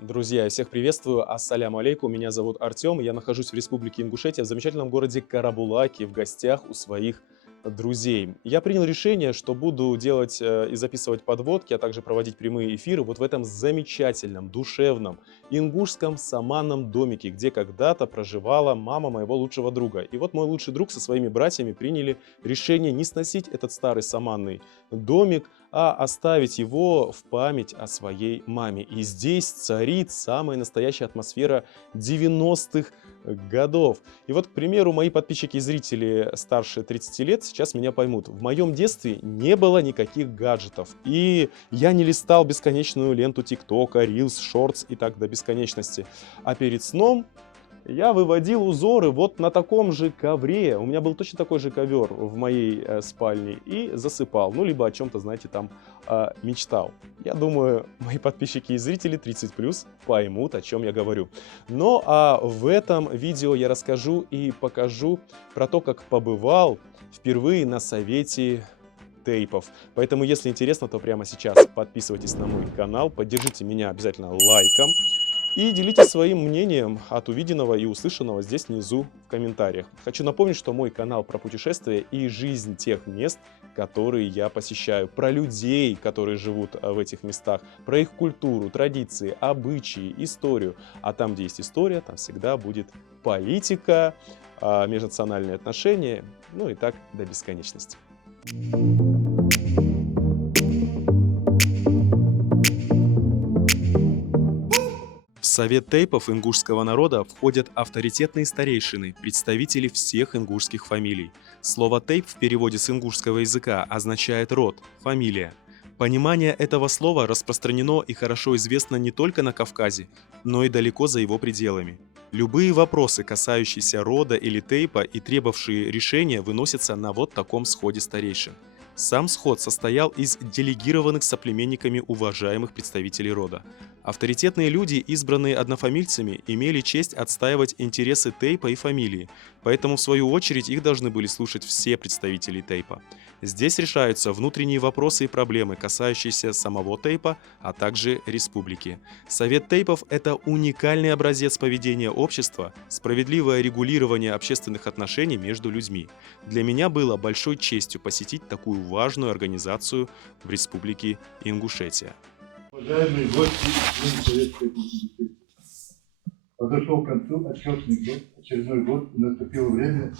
Друзья, я всех приветствую. Ассаляму алейкум. Меня зовут Артем. Я нахожусь в Республике Ингушетия, в замечательном городе Карабулаке, в гостях у своих друзей. Я принял решение, что буду делать и записывать подводки, а также проводить прямые эфиры вот в этом замечательном, душевном, ингушском саманном домике, где когда-то проживала мама моего лучшего друга. И вот мой лучший друг со своими братьями приняли решение не сносить этот старый саманный домик, а оставить его в память о своей маме. И здесь царит самая настоящая атмосфера 90-х годов. И вот, к примеру, мои подписчики и зрители старше 30 лет сейчас меня поймут. В моем детстве не было никаких гаджетов. И я не листал бесконечную ленту ТикТока, Reels, Shorts и так до бесконечности. А перед сном я выводил узоры вот на таком же ковре. У меня был точно такой же ковер в моей спальне. И засыпал. Ну, либо о чем-то, знаете, там мечтал. Я думаю, мои подписчики и зрители 30+ поймут, о чем я говорю. Но в этом видео я расскажу и покажу про то, как побывал впервые на совете тейпов. Поэтому, если интересно, то прямо сейчас подписывайтесь на мой канал, поддержите меня обязательно лайком. И делитесь своим мнением от увиденного и услышанного здесь внизу в комментариях. Хочу напомнить, что мой канал про путешествия и жизнь тех мест, которые я посещаю, про людей, которые живут в этих местах, про их культуру, традиции, обычаи, историю. А там, где есть история, там всегда будет политика, межнациональные отношения, ну и так до бесконечности. В совет тейпов ингушского народа входят авторитетные старейшины, представители всех ингушских фамилий. Слово «тейп» в переводе с ингушского языка означает «род», «фамилия». Понимание этого слова распространено и хорошо известно не только на Кавказе, но и далеко за его пределами. Любые вопросы, касающиеся рода или тейпа и требовавшие решения, выносятся на вот таком сходе старейшин. Сам сход состоял из делегированных соплеменниками уважаемых представителей рода. Авторитетные люди, избранные однофамильцами, имели честь отстаивать интересы тейпа и фамилии, поэтому в свою очередь их должны были слушать все представители тейпа. Здесь решаются внутренние вопросы и проблемы, касающиеся самого тейпа, а также республики. Совет тейпов – это уникальный образец поведения общества, справедливое регулирование общественных отношений между людьми. Для меня было большой честью посетить такую важную организацию в Республике Ингушетия. Уважаемые гости и члены Советской Республики, подошел к концу отчетный год, очередной год, и наступило время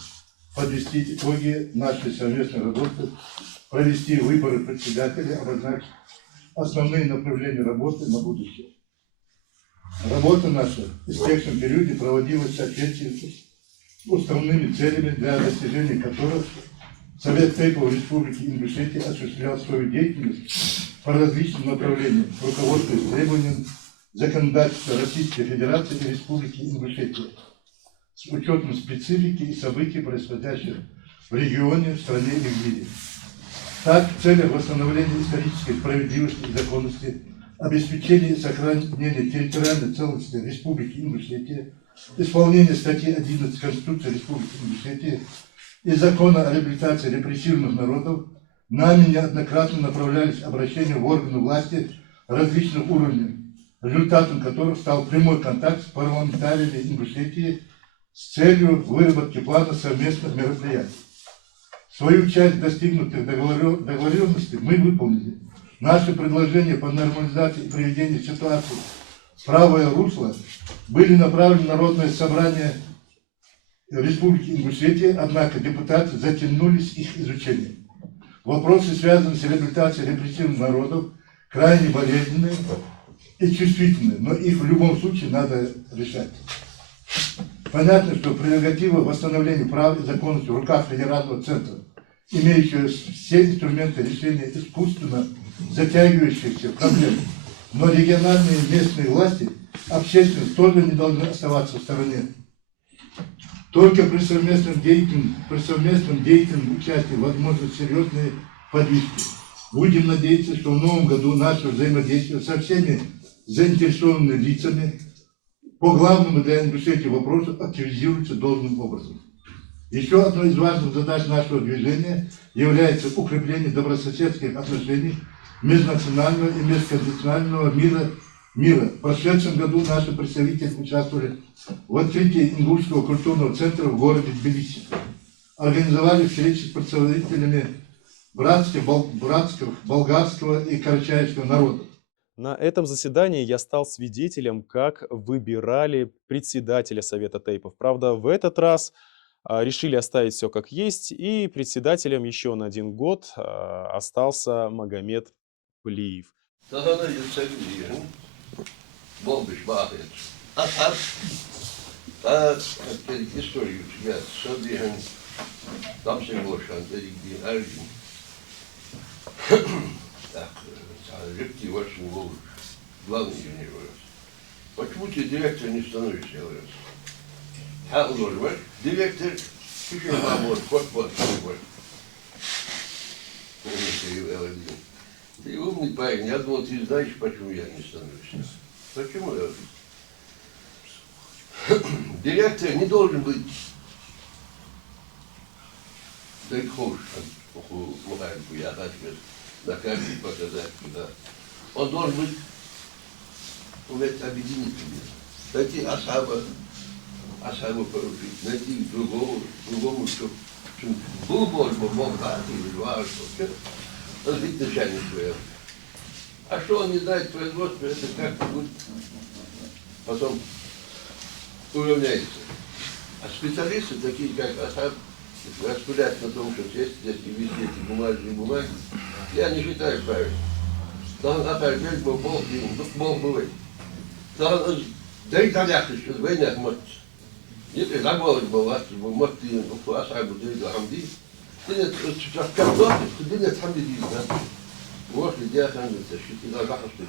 подвести итоги нашей совместной работы, провести выборы председателя, обозначить основные направления работы на будущее. Работа наша в истекшем периоде проводилась в соответствии с уставными целями, для достижения которых Совет тейпов Республики Ингушетия осуществлял свою деятельность по различным направлениям, руководствуясь требованиям законодательства Российской Федерации и Республики Ингушетия, с учетом специфики и событий, происходящих в регионе, в стране и в мире. Так, в целях восстановления исторической справедливости и законности, обеспечения и сохранения территориальной целостности Республики Ингушетия, исполнения статьи 11 Конституции Республики Ингушетия и Закона о реабилитации репрессированных народов, нами неоднократно направлялись обращения в органы власти различных уровней, результатом которых стал прямой контакт с парламентариями Ингушетии с целью выработки плана совместных мероприятий. Свою часть достигнутых договоренностей мы выполнили. Наши предложения по нормализации и приведению ситуации в правое русло были направлены в Народное собрание Республики Ингушетия, однако депутаты затянулись их изучением. Вопросы, связанные с реабилитацией репрессированных народов, крайне болезненные и чувствительные, но их в любом случае надо решать. Понятно, что прерогатива восстановления прав и законности в руках федерального центра, имеющего все инструменты решения искусственно затягивающихся проблем, но региональные и местные власти, общественность тоже не должны оставаться в стороне. Только при совместном деятельном участии возможны серьезные подвижки. Будем надеяться, что в новом году наше взаимодействие со всеми заинтересованными лицами по главному для Ингушетии вопросу активизируется должным образом. Еще одной из важных задач нашего движения является укрепление добрососедских отношений, межнационального и межконфессионального мира мира. В прошедшем году наши представители участвовали в открытии Ингушского культурного центра в городе Тбилиси. Организовали встречи с представителями братского, болгарского и карачаевского народов. На этом заседании я стал свидетелем, как выбирали председателя Совета тейпов. Правда, в этот раз решили оставить все как есть, и председателем еще на 1 год остался Магомед Плиев. Daha yükseliyor. Болбиш бахет. Асад. Перед историю я собираю. Там все лошадь, перед аргин. Так, рыбки очень волк. Главный юниверс. Почему ты директор не становишься, я говорю? Хауложвар, директор, еще мамор, вот. Ты умный парень, я думал, ты знаешь, почему я не становлюсь. Почему я? Директор не должен быть далеко я хочу на карте показать, куда. Он должен быть уметь объединить людей. Найти асаба поручить, найти другому, чтобы был больше, богатый или важный. Развить начальник свое. А что он не знает производства, это как-то будет потом уравняется. А специалисты, такие как Асаб, распылять на том, что здесь и везде эти бумаги, я не считаю правильно. Должен опять Бог бывает. Должен, да и тогда, что в войнах может, не заголовок бывать, может, Асабу дают Хамди, ты картофель, ты нет Хамди, да? Вот, где Хамди, ты на заход что-то.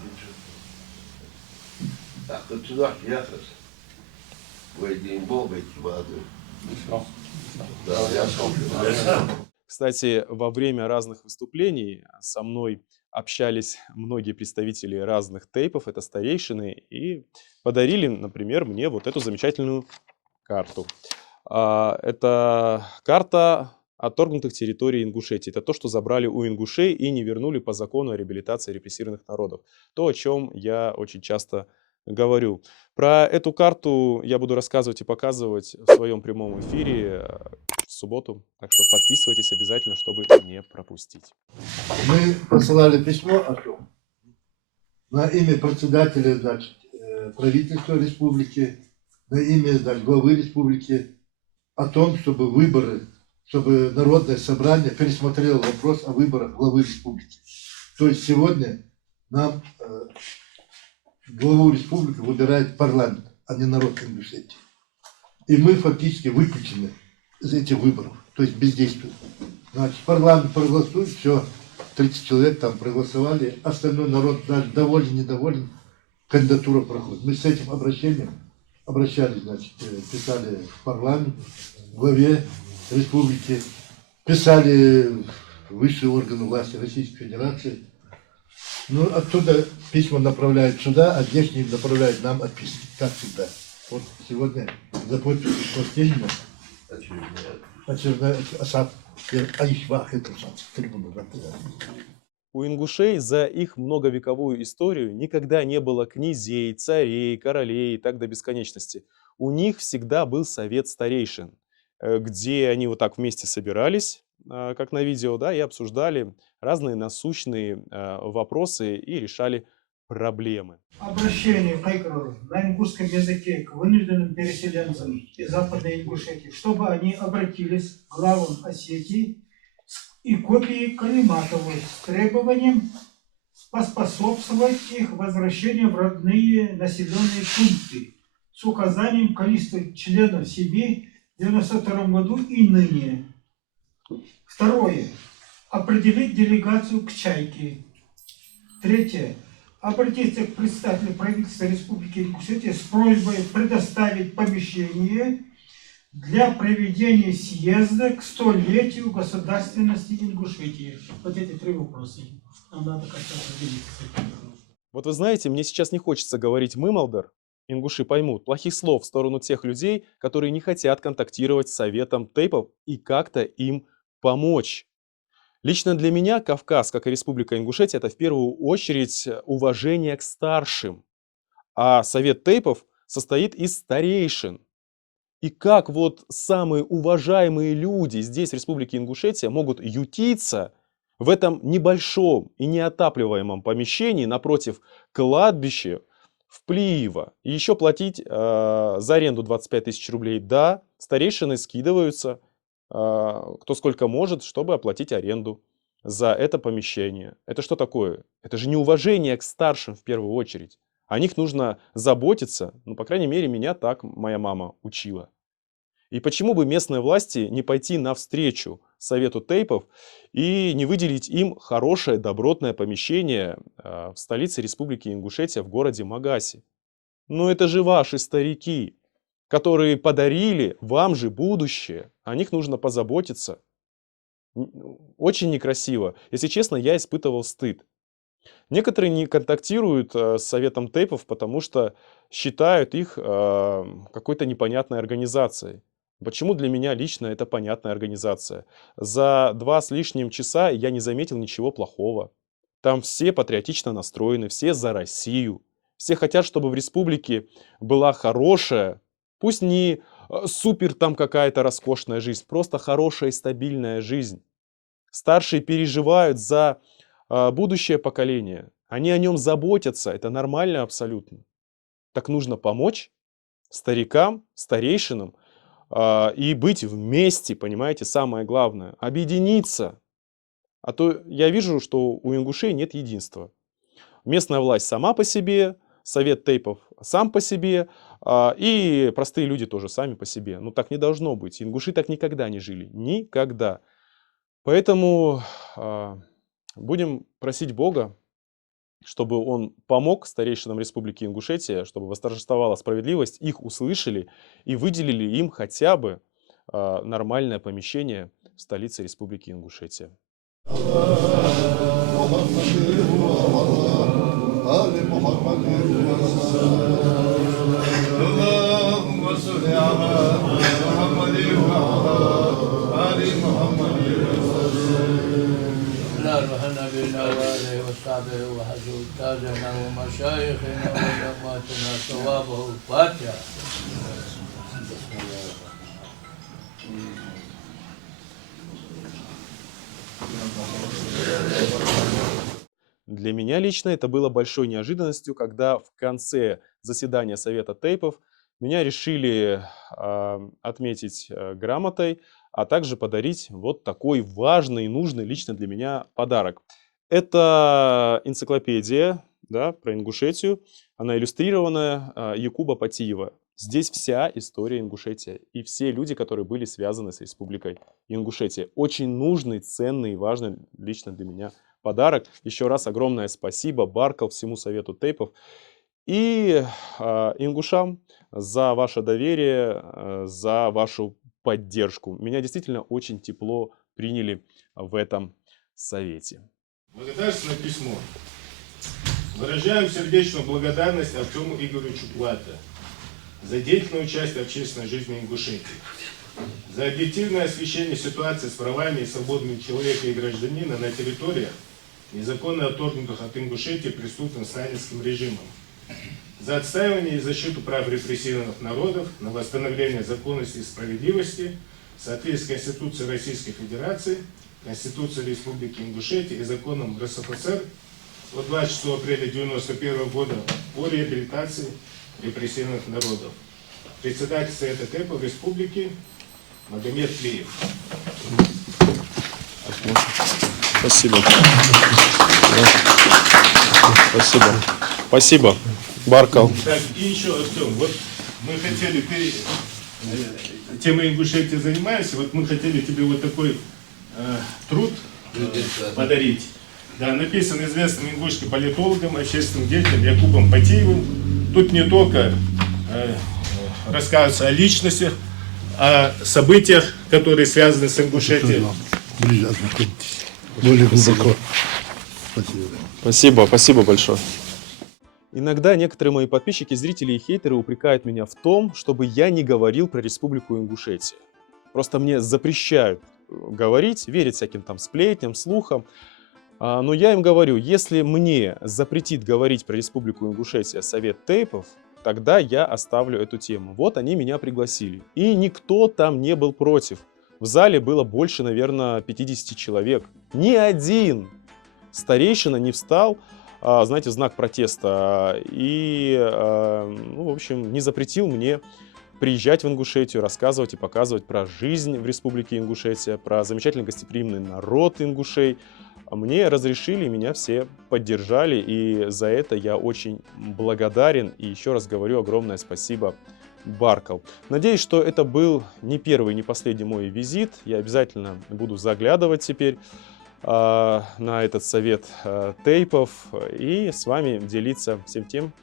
Так, вот сюда яхас. Войдем Бога эти воды. Да, я слушаю. Кстати, во время разных выступлений со мной общались многие представители разных тейпов, это старейшины, и подарили, например, мне вот эту замечательную карту. Это карта отторгнутых территорий Ингушетии. Это то, что забрали у ингушей и не вернули по закону о реабилитации репрессированных народов. То, о чем я очень часто говорю. Про эту карту я буду рассказывать и показывать в своем прямом эфире в субботу. Так что подписывайтесь обязательно, чтобы не пропустить. Мы посылали письмо на имя председателя, значит, правительства республики, на имя, значит, главы республики о том, чтобы выборы, чтобы народное собрание пересмотрело вопрос о выборах главы республики. То есть сегодня нам главу республики выбирает парламент, а не народ Ингушетии. И мы фактически выключены из этих выборов, то есть бездействуем. Значит, парламент проголосует, все, 30 человек там проголосовали, остальной народ даже доволен, недоволен, кандидатура проходит. Мы с этим обращением обращались, значит, писали в парламент, главе республики, писали в высшие органы власти Российской Федерации. Ну, оттуда письма направляют сюда, а здешние направляют нам отписки, как всегда. Вот сегодня за подписью Костенина очередная Асад, Аишвах, это трибуна. У ингушей за их многовековую историю никогда не было князей, царей, королей и так до бесконечности. У них всегда был совет старейшин, где они вот так вместе собирались, как на видео, да, и обсуждали разные насущные вопросы и решали проблемы. Обращение Хайкру на ингушском языке к вынужденным переселенцам из Западной Ингушетии, чтобы они обратились к главам Осетии и копии Калиматовой с требованием поспособствовать их возвращению в родные населенные пункты с указанием количества членов семей в 1992 году и ныне. Второе. Определить делегацию к Чайке. Третье. Обратиться к представителю правительства Республики Ингушетия с просьбой предоставить помещение для проведения съезда к 100-летию государственности Ингушетии. Вот эти 3 вопроса. Нам надо как-то определиться. Вот вы знаете, мне сейчас не хочется говорить «мымалдар», ингуши поймут, плохих слов в сторону тех людей, которые не хотят контактировать с советом тейпов и как-то им помочь. Лично для меня Кавказ, как и Республика Ингушетия, это в первую очередь уважение к старшим. А совет тейпов состоит из старейшин. И как вот самые уважаемые люди здесь, в Республике Ингушетия, могут ютиться в этом небольшом и неотапливаемом помещении напротив кладбища в Плиево. И еще платить за аренду 25 тысяч рублей. Да, старейшины скидываются, кто сколько может, чтобы оплатить аренду за это помещение. Это что такое? Это же неуважение к старшим в первую очередь. О них нужно заботиться. Ну, по крайней мере, меня так моя мама учила. И почему бы местные власти не пойти навстречу совету тейпов и не выделить им хорошее добротное помещение в столице Республики Ингушетия в городе Магасе? Ну это же ваши старики, которые подарили вам же будущее. О них нужно позаботиться. Очень некрасиво. Если честно, я испытывал стыд. Некоторые не контактируют с советом тейпов, потому что считают их какой-то непонятной организацией. Почему для меня лично это понятная организация? За 2 с лишним часа я не заметил ничего плохого. Там все патриотично настроены, все за Россию. Все хотят, чтобы в республике была хорошая, пусть не супер там какая-то роскошная жизнь, просто хорошая и стабильная жизнь. Старшие переживают за будущее поколение. Они о нем заботятся. Это нормально абсолютно. Так нужно помочь старикам, старейшинам и быть вместе, понимаете, самое главное. Объединиться. А то я вижу, что у ингушей нет единства. Местная власть сама по себе, совет тейпов сам по себе, и простые люди тоже сами по себе. Ну так не должно быть. Ингуши так никогда не жили. Никогда. Поэтому будем просить Бога, чтобы он помог старейшинам Республики Ингушетия, чтобы восторжествовала справедливость, их услышали и выделили им хотя бы нормальное помещение в столице Республики Ингушетия. روحنا بالأوالي والصعبه وحزود تاجنا ومشايخنا وأمواتنا ثوابه الفاتحة. Для меня лично это было большой неожиданностью, когда в конце заседания Совета тейпов меня решили отметить грамотой, а также подарить вот такой важный и нужный лично для меня подарок. Это энциклопедия, да, про Ингушетию. Она иллюстрированная Якуба Патиева. Здесь вся история Ингушетия и все люди, которые были связаны с Республикой Ингушетия. Очень нужный, ценный и важный лично для меня подарок. Еще раз огромное спасибо Баркал, всему Совету тейпов и ингушам за ваше доверие, за вашу поддержку. Меня действительно очень тепло приняли в этом совете. Благодарственное письмо. Выражаем сердечную благодарность Артему Игоревичу Плата за деятельное участие в общественной жизни Ингушетии, за объективное освещение ситуации с правами и свободами человека и гражданина на территориях, незаконно отторгнутых от Ингушетии преступным сталинским режимом, за отстаивание и защиту прав репрессированных народов на восстановление законности и справедливости в соответствии с Конституцией Российской Федерации, Конституцией Республики Ингушетия и законом РСФСР от 26 апреля 1991 года о реабилитации репрессированных народов. Председатель Совета тейпов Республики Магомед Плиев. Спасибо. Спасибо. Спасибо. Баркал. Так, и еще, Артем, вот мы хотели, ты темой Ингушетии занимаешься, вот мы хотели тебе вот такой труд подарить. Да, написан известным ингушским политологом, общественным деятелем Якубом Патиевым. Тут не только рассказывается о личностях, о событиях, которые связаны с Ингушетией. Более глубоко. Спасибо. Спасибо, спасибо большое. Иногда некоторые мои подписчики, зрители и хейтеры упрекают меня в том, чтобы я не говорил про Республику Ингушетия. Просто мне запрещают говорить, верить всяким там сплетням, слухам. Но я им говорю, если мне запретит говорить про Республику Ингушетия Совет Тейпов, тогда я оставлю эту тему. Вот они меня пригласили. И никто там не был против. В зале было больше, наверное, 50 человек. Ни один старейшина не встал, знаете, в знак протеста. И, ну, в общем, не запретил мне приезжать в Ингушетию, рассказывать и показывать про жизнь в Республике Ингушетия, про замечательный гостеприимный народ ингушей. Мне разрешили, меня все поддержали, и за это я очень благодарен. И еще раз говорю огромное спасибо Баркал. Надеюсь, что это был не первый, не последний мой визит. Я обязательно буду заглядывать теперь на этот совет Тейпов и с вами делиться всем тем,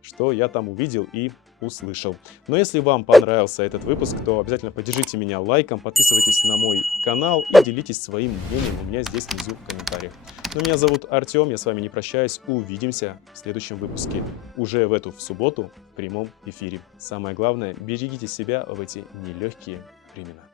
что я там увидел и услышал. Но если вам понравился этот выпуск, то обязательно поддержите меня лайком, подписывайтесь на мой канал и делитесь своим мнением у меня здесь внизу в комментариях. Ну, меня зовут Артем, я с вами не прощаюсь. Увидимся в следующем выпуске, уже в субботу, в прямом эфире. Самое главное, берегите себя в эти нелегкие времена.